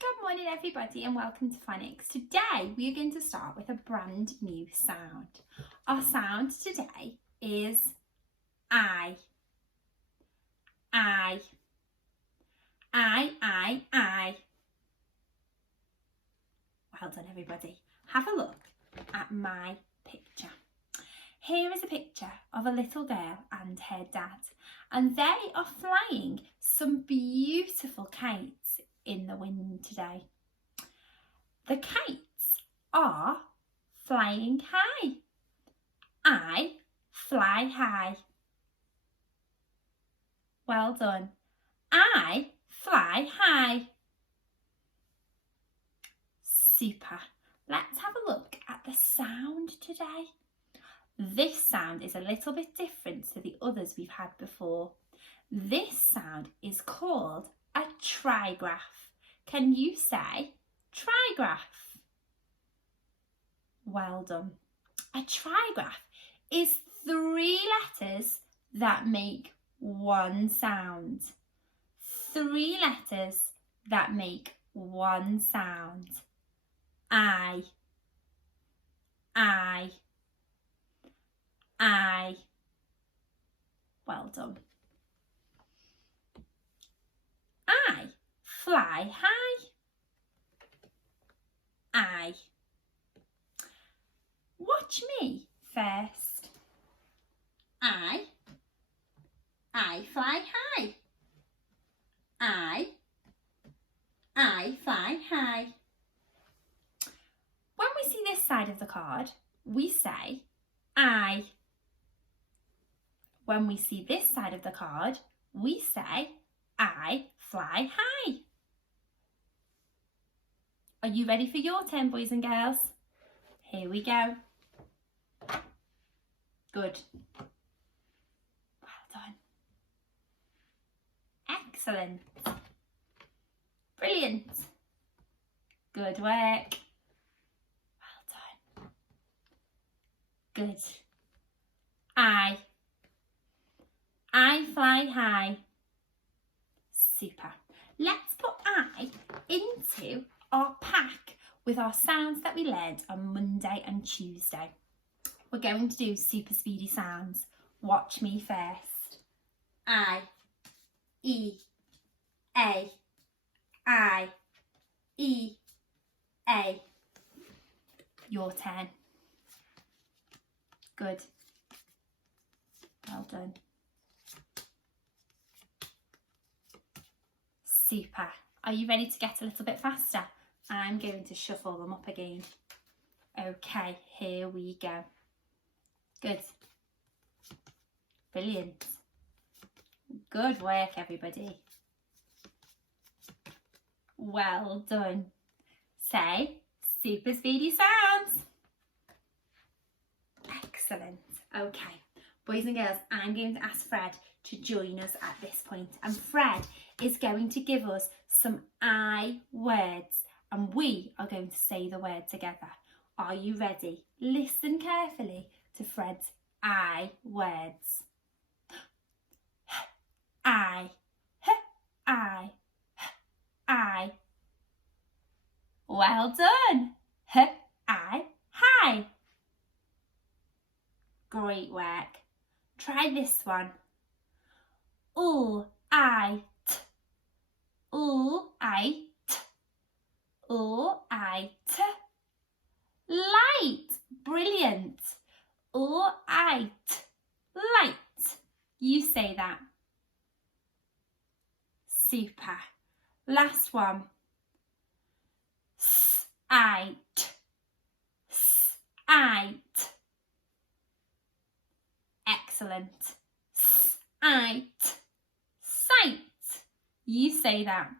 Good morning everybody and welcome to Phonics. Today we are going to start with a brand new sound. Our sound today is I. I. Well done everybody. Have a look at my picture. Here is a picture of a little girl and her dad, and they are flying some beautiful kites in the wind today. The kites are flying high. I fly high. Well done. I fly high. Super. Let's have a look at the sound today. This sound is a little bit different to the others we've had before. This sound is called a trigraph. Can you say trigraph? Well done. A trigraph is 3 letters that make one sound. 3 letters that make one sound. I. Well done. I fly high. I. Watch me first. I fly high. I fly high. When we see this side of the card, we say I. When we see this side of the card, we say I fly high. Are you ready for your turn, boys and girls? Here we go. Good. Well done. Excellent. Brilliant. Good work. Well done. Good. I fly high. Super. Let's put I into our pack with our sounds that we learned on Monday and Tuesday. We're going to do super speedy sounds. Watch me first. I, E, A. I, E, A. Your turn. Good. Well done. Super. Are you ready to get a little bit faster? I'm going to shuffle them up again. Okay, here we go. Good. Brilliant. Good work, everybody. Well done. Say super speedy sounds. Excellent. Okay, boys and girls, I'm going to ask Fred to join us at this point, and Fred is going to give us some I words and we are going to say the word together. Are you ready? Listen carefully to Fred's I words. I. Well done. Hi. Great work. Try this one. I. Light. Brilliant. Light. You say that. Super. Last one. Sight. Excellent. Sight. You say that.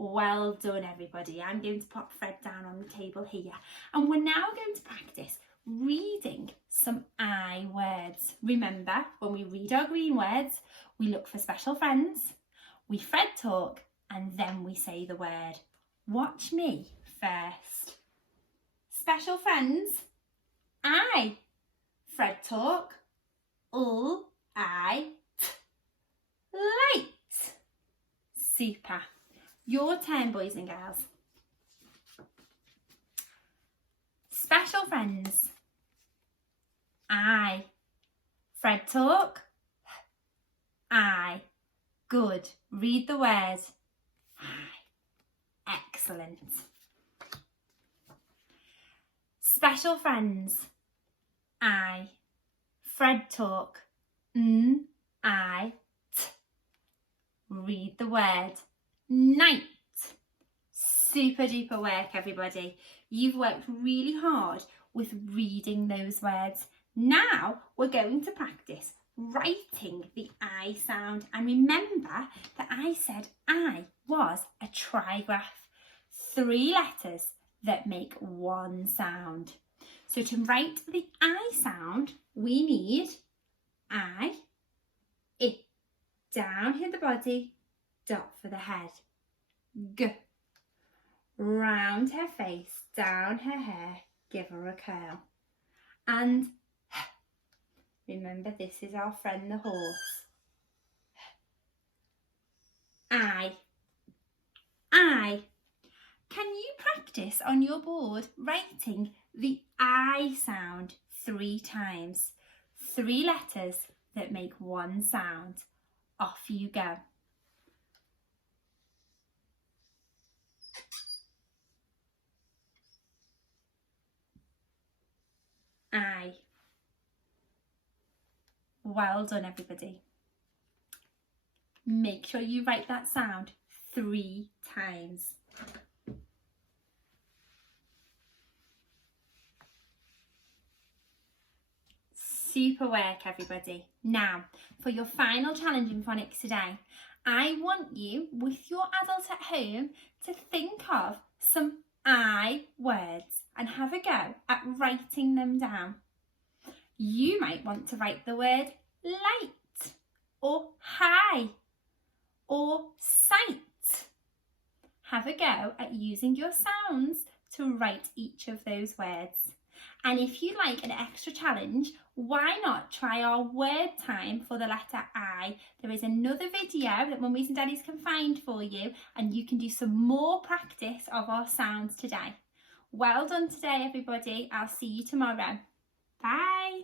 Well done, everybody. I'm going to pop Fred down on the table here, and we're now going to practice reading some I words. Remember, when we read our green words, we look for special friends, we Fred talk, and then we say the word. Watch me first. Special friends, I. Fred talk, I. Light. Super. Your turn, boys and girls. Special friends. I. Fred talk. I. Good. Read the word. I. Excellent. Special friends. I. Fred talk. I. T. Read the word. Night. Super duper work, everybody. You've worked really hard with reading those words. Now we're going to practice writing the I sound. And remember that I said I was a trigraph. 3 letters that make one sound. So to write the I sound, we need I, down here the body, dot for the head, G, round her face, down her hair, give her a curl, and remember this is our friend the horse. I. Can you practice on your board writing the I sound 3 times? 3 letters that make one sound. Off you go. I. Well done, everybody. Make sure you write that sound 3 times. Super work, everybody. Now, for your final challenge in phonics today, I want you, with your adult at home, to think of some I words and have a go at writing them down. You might want to write the word light, or high, or sight. Have a go at using your sounds to write each of those words. And if you like an extra challenge, why not try our word time for the letter I? There is another video that mummies and daddies can find for you, and you can do some more practice of our sounds today. Well done today, everybody. I'll see you tomorrow. Bye.